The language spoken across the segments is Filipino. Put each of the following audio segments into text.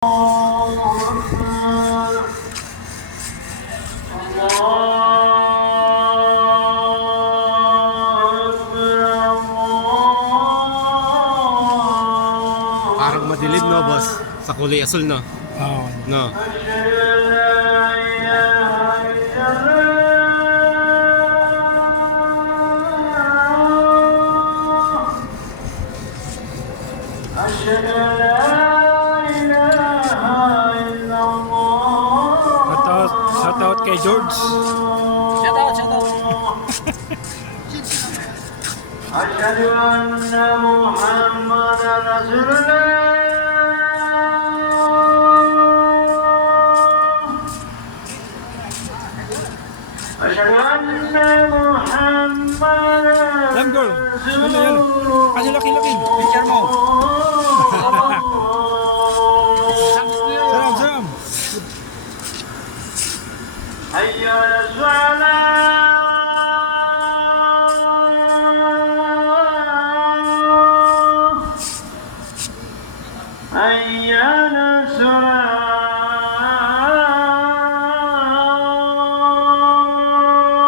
Parang madilim, no, boss? Sa kulay asul, no? Oo. No. Shoutout kay George. Shoutout. أشهد أن محمدا رسول الله أشهد أن محمدا Lam girl. Ano yan? Ano laki-laki? Picture mo. Salam. حي على الصلاة حي على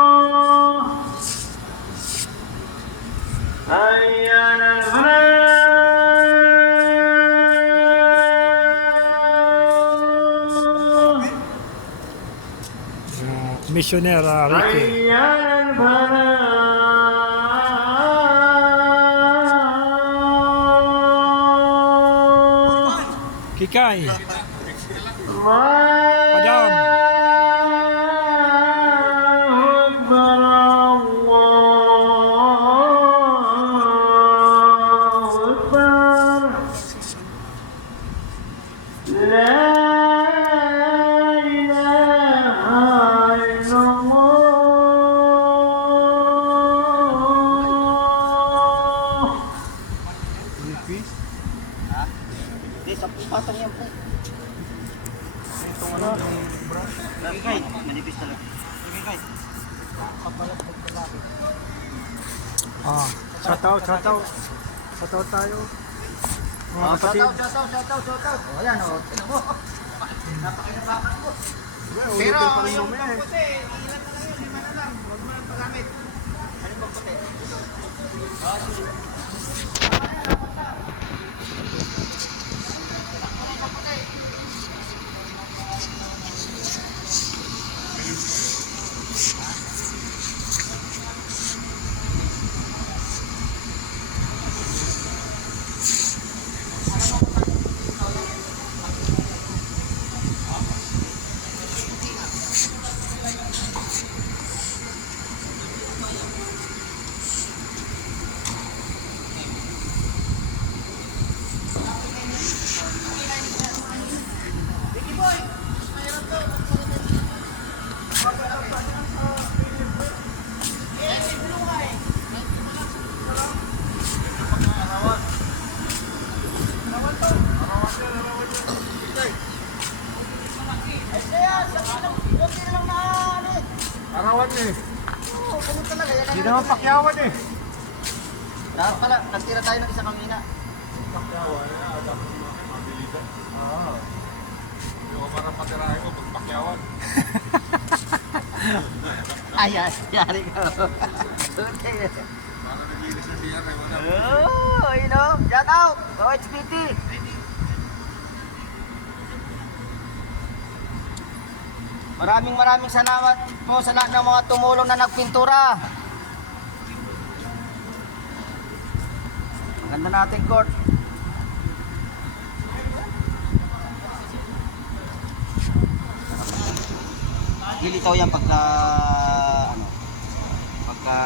الصلاة حي على الفلاح Missioner Ricky. حي على الفلاح Kikay. الله أكبر الله أكبر لا إله إلا الله Hindi, 10 patong yan po. Itong ano, yung bra. Gagay, manipis talaga. Gagay. Ah, shoutout. Shoutout tayo. Mga kapatid. Shoutout. O, ayan o. Tinan mo. Napakinabakan mo. Pero yung pangputi, ilan na lang yun, 5 na lang. Huwag mo lang paggamit. Ano yung pangputi? Arawan eh. Oo, ganun talaga. Yan Hindi naman pakyawan eh. Dapat pala, nagtira tayo ng isang kamina. Pakyawan na, dapat mga mabilisan. Oo. Hindi ko parang patirahin mo, pagpakyawan. Ayan, yari ka. Okay. Parang nagilis na siya kay wala. Oh, you know, shout out. OHBT. Maraming salamat po sa lahat ng mga tumulong na nagpintura. Ang ganda natin, court. Lilitaw yan pagka pagka